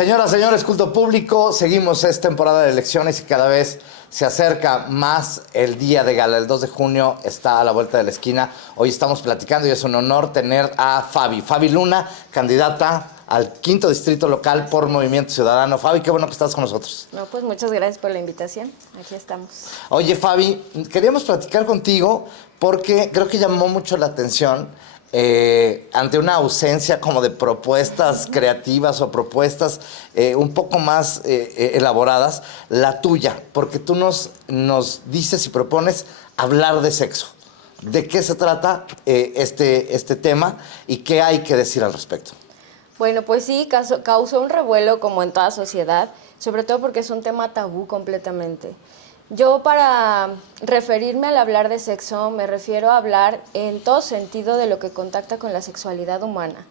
Señoras, señores, culto público, seguimos, es temporada de elecciones y cada vez se acerca más el día de gala. El 2 de junio está a la vuelta de la esquina. Hoy estamos platicando y es un honor tener a Fabi Luna, candidata al 5º distrito local por Movimiento Ciudadano. Fabi, qué bueno que estás con nosotros. No, pues muchas gracias por la invitación. Aquí estamos. Oye, Fabi, queríamos platicar contigo porque creo que llamó mucho la atención ante una ausencia como de propuestas creativas o propuestas un poco más elaboradas, la tuya, porque tú nos dices y propones hablar de sexo. ¿De qué se trata este tema y qué hay que decir al respecto? Bueno, pues sí, causó un revuelo como en toda sociedad, sobre todo porque es un tema tabú completamente. Yo para referirme al hablar de sexo me refiero a hablar en todo sentido de lo que contacta con la sexualidad humana,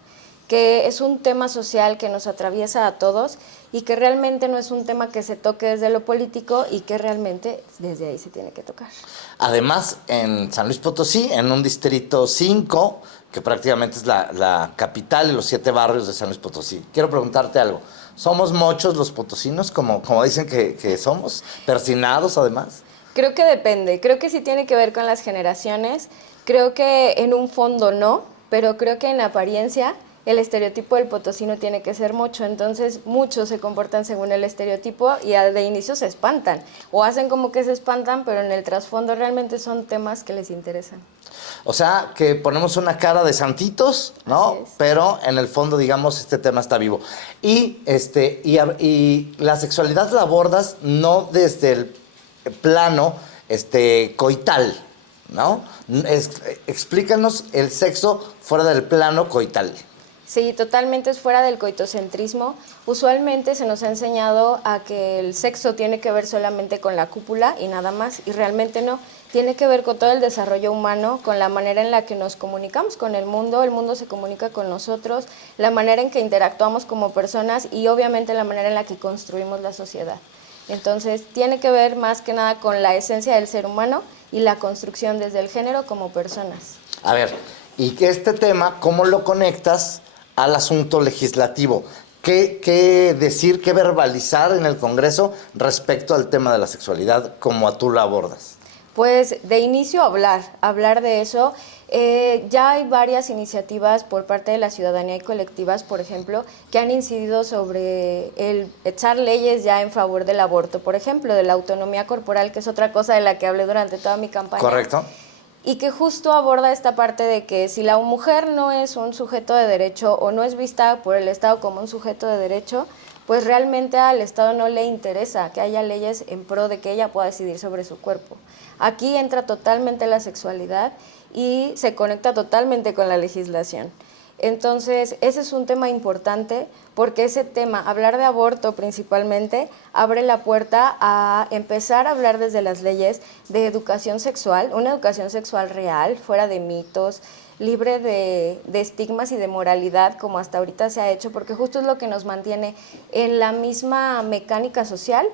que es un tema social que nos atraviesa a todos y que realmente no es un tema que se toque desde lo político y que realmente desde ahí se tiene que tocar. Además, en San Luis Potosí, en un distrito 5, que prácticamente es la capital y los 7 barrios de San Luis Potosí. Quiero preguntarte algo. ¿Somos muchos los potosinos, como dicen que somos? ¿Persinados, además? Creo que depende. Creo que sí tiene que ver con las generaciones. Creo que en un fondo no, pero creo que en apariencia el estereotipo del potosino tiene que ser mucho. Entonces muchos se comportan según el estereotipo y de inicio se espantan. O hacen como que se espantan, pero en el trasfondo realmente son temas que les interesan. O sea, que ponemos una cara de santitos, ¿no? Así es. Pero en el fondo, digamos, este tema está vivo. Y la sexualidad la abordas no desde el plano coital, ¿no? Explícanos el sexo fuera del plano coital. Sí, totalmente es fuera del coitocentrismo. Usualmente se nos ha enseñado a que el sexo tiene que ver solamente con la cópula y nada más, y realmente no. Tiene que ver con todo el desarrollo humano, con la manera en la que nos comunicamos con el mundo se comunica con nosotros, la manera en que interactuamos como personas y obviamente la manera en la que construimos la sociedad. Entonces, tiene que ver más que nada con la esencia del ser humano y la construcción desde el género como personas. A ver, y que este tema, ¿cómo lo conectas al asunto legislativo? ¿Qué decir, qué verbalizar en el Congreso respecto al tema de la sexualidad, como tú lo abordas? Pues de inicio hablar de eso. Ya hay varias iniciativas por parte de la ciudadanía y colectivas, por ejemplo, que han incidido sobre el echar leyes ya en favor del aborto, por ejemplo, de la autonomía corporal, que es otra cosa de la que hablé durante toda mi campaña. Correcto. Y que justo aborda esta parte de que si la mujer no es un sujeto de derecho o no es vista por el Estado como un sujeto de derecho, pues realmente al Estado no le interesa que haya leyes en pro de que ella pueda decidir sobre su cuerpo. Aquí entra totalmente la sexualidad y se conecta totalmente con la legislación. Entonces, ese es un tema importante porque ese tema, hablar de aborto principalmente, abre la puerta a empezar a hablar desde las leyes de educación sexual, una educación sexual real, fuera de mitos, libre de estigmas y de moralidad como hasta ahorita se ha hecho, porque justo es lo que nos mantiene en la misma mecánica social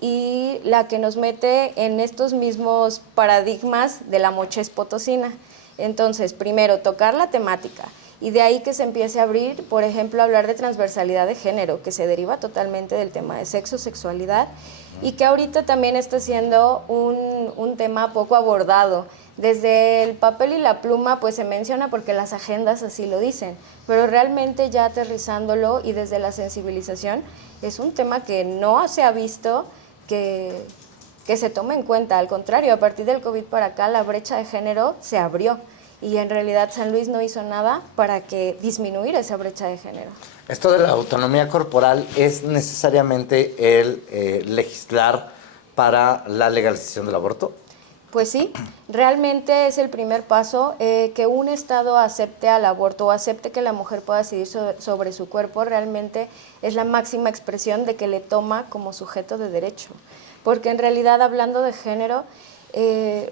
y la que nos mete en estos mismos paradigmas de la mochez potosina. Entonces, primero, tocar la temática y de ahí que se empiece a abrir, por ejemplo, hablar de transversalidad de género, que se deriva totalmente del tema de sexo, sexualidad, y que ahorita también está siendo un tema poco abordado. Desde el papel y la pluma pues se menciona porque las agendas así lo dicen, pero realmente ya aterrizándolo y desde la sensibilización es un tema que no se ha visto que se tome en cuenta. Al contrario, a partir del COVID para acá la brecha de género se abrió y en realidad San Luis no hizo nada para que disminuir esa brecha de género. Esto de la autonomía corporal es necesariamente el legislar para la legalización del aborto. Pues sí, realmente es el primer paso, que un Estado acepte al aborto o acepte que la mujer pueda decidir sobre su cuerpo, realmente es la máxima expresión de que le toma como sujeto de derecho. Porque en realidad, hablando de género,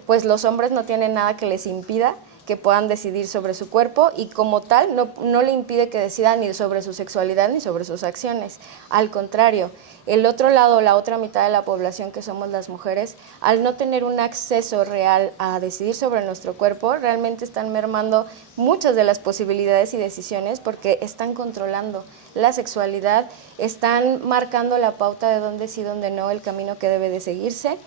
pues los hombres no tienen nada que les impida que puedan decidir sobre su cuerpo y como tal no le impide que decidan ni sobre su sexualidad ni sobre sus acciones. Al contrario, el otro lado, la otra mitad de la población que somos las mujeres, al no tener un acceso real a decidir sobre nuestro cuerpo, realmente están mermando muchas de las posibilidades y decisiones porque están controlando la sexualidad, están marcando la pauta de dónde sí, dónde no, el camino que debe de seguirse.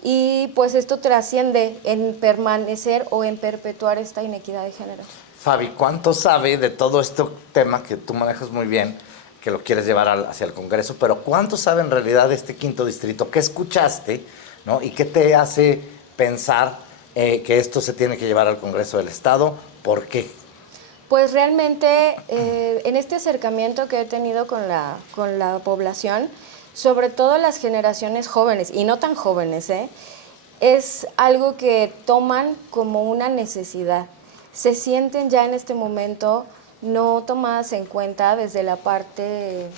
Y pues esto trasciende en permanecer o en perpetuar esta inequidad de género. Fabi, ¿cuánto sabe de todo este tema que tú manejas muy bien, que lo quieres llevar hacia el Congreso, pero cuánto sabe en realidad de este quinto distrito? ¿Qué escuchaste, ¿no? ¿Y qué te hace pensar que esto se tiene que llevar al Congreso del Estado? ¿Por qué? Pues realmente en este acercamiento que he tenido con la población, sobre todo las generaciones jóvenes, y no tan jóvenes, es algo que toman como una necesidad. Se sienten ya en este momento no tomadas en cuenta desde la parte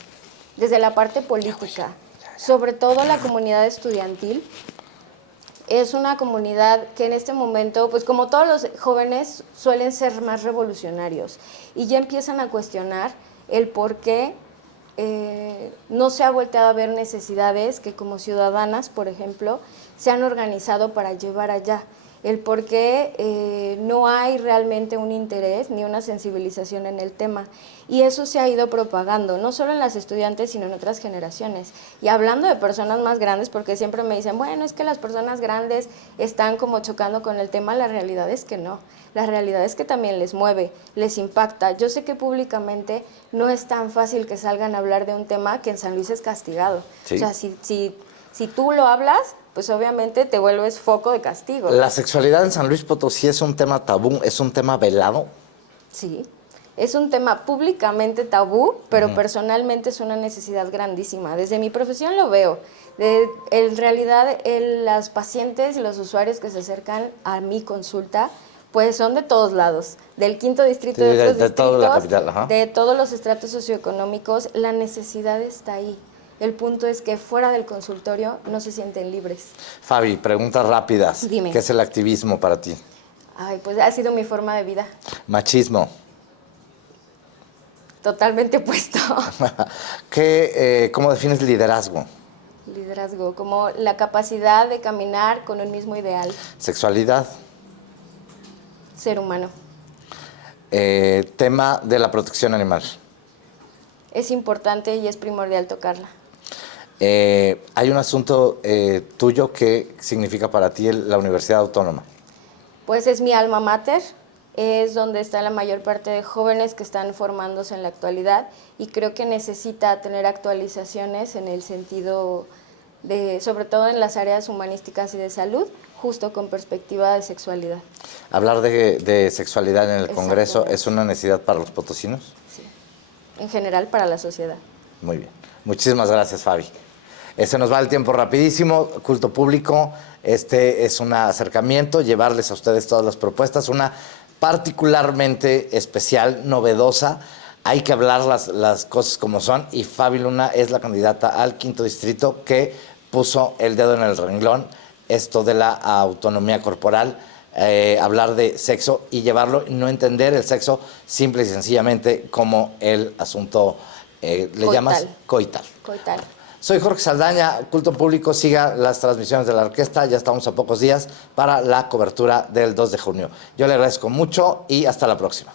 política. Sobre todo la comunidad estudiantil es una comunidad que en este momento, pues como todos los jóvenes, suelen ser más revolucionarios y ya empiezan a cuestionar el por qué no se ha volteado a ver necesidades que como ciudadanas, por ejemplo, se han organizado para llevar allá. El por qué no hay realmente un interés ni una sensibilización en el tema. Y eso se ha ido propagando, no solo en las estudiantes, sino en otras generaciones. Y hablando de personas más grandes, porque siempre me dicen, bueno, es que las personas grandes están como chocando con el tema, la realidad es que no. La realidad es que también les mueve, les impacta. Yo sé que públicamente no es tan fácil que salgan a hablar de un tema que en San Luis es castigado. ¿Sí? O sea, si tú lo hablas, pues obviamente te vuelves foco de castigo. ¿La sexualidad en San Luis Potosí es un tema tabú, es un tema velado? Sí, es un tema públicamente tabú, pero personalmente es una necesidad grandísima. Desde mi profesión lo veo. En realidad, las pacientes y los usuarios que se acercan a mi consulta, pues son de todos lados, del quinto distrito, sí, de otros distritos, toda la capital, de todos los estratos socioeconómicos. La necesidad está ahí. El punto es que fuera del consultorio no se sienten libres. Fabi, preguntas rápidas. Dime. ¿Qué es el activismo para ti? Ay, pues ha sido mi forma de vida. Machismo. Totalmente opuesto. ¿Cómo defines liderazgo? Liderazgo, como la capacidad de caminar con un mismo ideal. Sexualidad. Ser humano. Tema de la protección animal. Es importante y es primordial tocarla. Hay un asunto tuyo que significa para ti la Universidad Autónoma. Pues es mi alma mater, es donde está la mayor parte de jóvenes que están formándose en la actualidad y creo que necesita tener actualizaciones en el sentido de, sobre todo en las áreas humanísticas y de salud, justo con perspectiva de sexualidad. ¿Hablar de sexualidad en el Congreso es una necesidad para los potosinos? Sí, en general para la sociedad. Muy bien. Muchísimas gracias, Fabi. Se nos va el tiempo rapidísimo. Culto Público, este es un acercamiento, llevarles a ustedes todas las propuestas, una particularmente especial, novedosa. Hay que hablar las cosas como son y Fabi Luna es la candidata al quinto distrito que puso el dedo en el renglón, esto de la autonomía corporal, hablar de sexo y llevarlo, no entender el sexo simple y sencillamente como el asunto, le llamas coital. Coital. Soy Jorge Saldaña, Culto Público, siga las transmisiones de la orquesta, ya estamos a pocos días para la cobertura del 2 de junio. Yo le agradezco mucho y hasta la próxima.